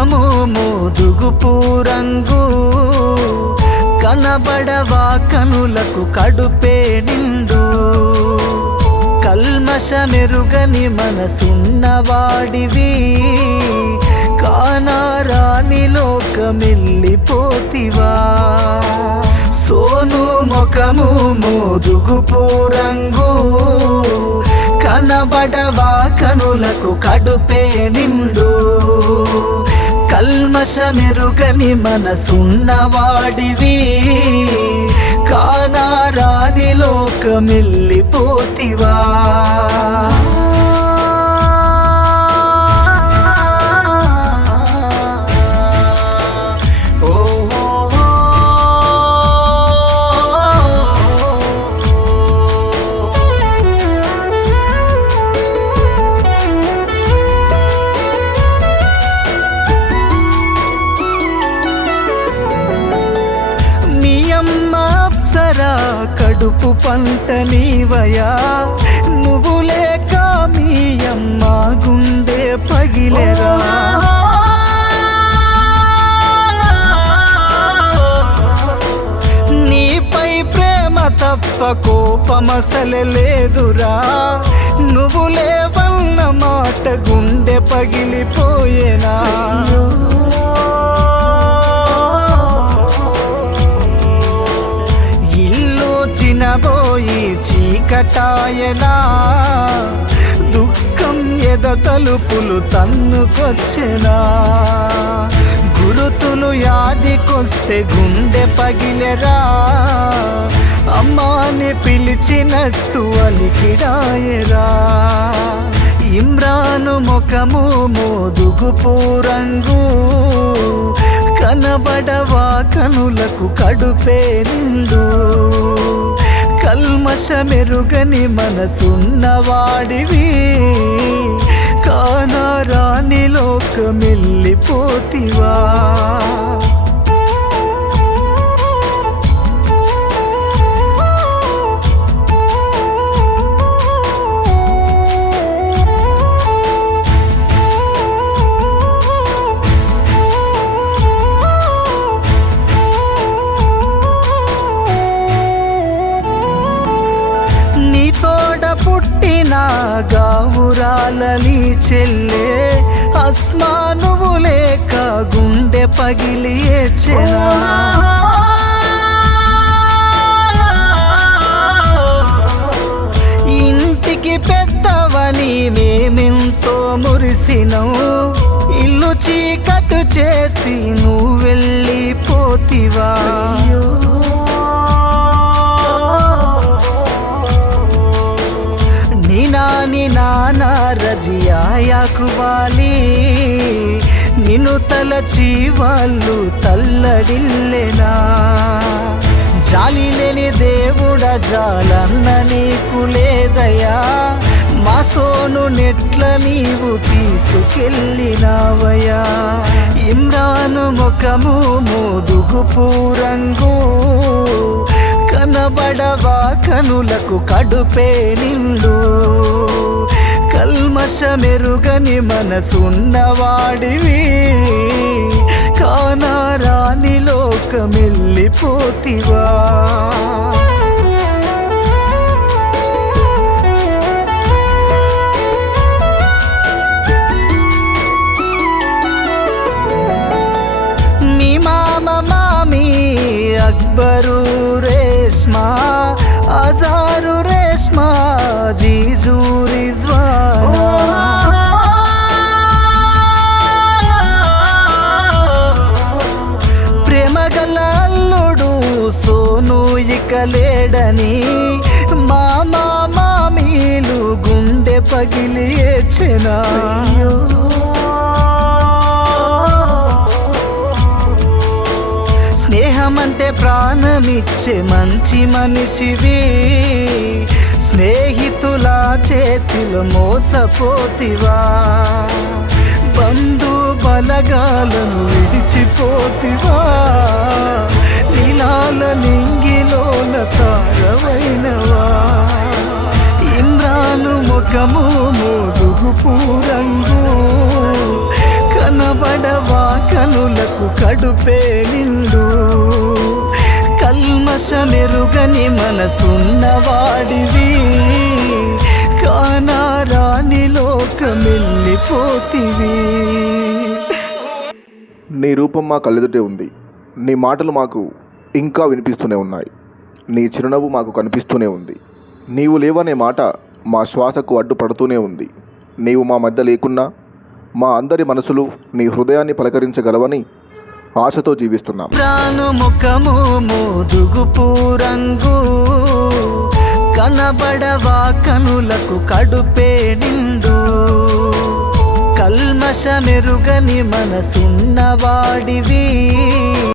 ముఖము మోదుగుపు రంగు కనబడవా కనులకు కడుపే నిండు కల్మషమెరుగని మనసున్నవాడివి కానారాని లోకమెల్లిపోతివా సోను ముఖము మోదుగుపు రంగు కనబడవా కనులకు కడుపే నిండు కల్మషమెరుగని మనసున్నవాడివి కానారాని లోకమెల్లిపోతివా కడుపు పంట నీవయా నువ్వు లేక మీ అమ్మ గుండె పగిలేరా నీపై ప్రేమ తప్ప కోపమసలే లేదురా నువ్వు లేవన్న మాట గుండె పగిలిపోయేనా చినబోయి చీకటాయనా దుఃఖం ఎద తలుపులు తన్నుకొచ్చెనా గురుతులు యాదికొస్తే గుండె పగిలెరా అమ్మాని పిలిచినట్టు అలికిడాయరా ఇమ్రాను ముఖము మోదుగుపు రంగు కనబడవా కనులకు కడుపే నిండు కల్మషమెరుగని మనసున్నవాడివి కానారాని లోకమెల్లిపోతివా పుట్టిన గావురాలని చెల్లే అస్మా నువ్వు లేక గుండె పగిలి ఏడ్చెనా ఇంటికి పెద్దవని మేమెంతో మురిసినం ఇల్లు చీకటు చేసి నువ్వు వెళ్ళిపోతివా నాని నానా రజియాకువాలి నిన్ను తలచి వాళ్ళు తల్లడిల్లెనా జాలి లేని దేవుడ జాలన్న నీకు లేదయా మా సోను నెట్ల నీవు తీసుకెళ్ళినావయా ఇమ్రాను ముఖము మోదుగుపు రంగు కనబడవా కనులకు కడుపే నిండు కల్మషమెరుగని మనసున్నవాడివి కానారాని లోకమెల్లిపోతివా మీ మామ మామి అక్బరు రేష్మా అజారు రేష్మా జీజు రిజ్వానా ప్రేమగల అల్లుడు సోను ఇక లేడని మామా మామీలు గుండె పగిలి ఏడ్చెనా స్నేహమంటే ప్రాణమిచ్చే మంచి మనిషివి స్నేహితుల చేతిలో మోసపోతివా బంధు బలగాలను విడిచిపోతివా నీలాల లింగిలోన తారవైనవా ఇమ్రాను ముఖము మోదుగుపు రంగు కనబడవా వాడివి, కానారాని లోకమెల్లిపోతివి. నీ రూపం మా కళ్ళెదుటే ఉంది, నీ మాటలు మాకు ఇంకా వినిపిస్తూనే ఉన్నాయి, నీ చిరునవ్వు మాకు కనిపిస్తూనే ఉంది. నీవు లేవనే మాట మా శ్వాసకు అడ్డుపడుతూనే ఉంది. నీవు మా మధ్య లేకున్నా మా అందరి మనసులు నీ హృదయాన్ని పలకరించగలవని ఆశతో జీవిస్తున్నాం. ప్రాణముఖము మోదుగుపు రంగు కనబడవా కనులకు కడుపే నిండు, కల్మషమెరుగని మనసున్నవాడివి.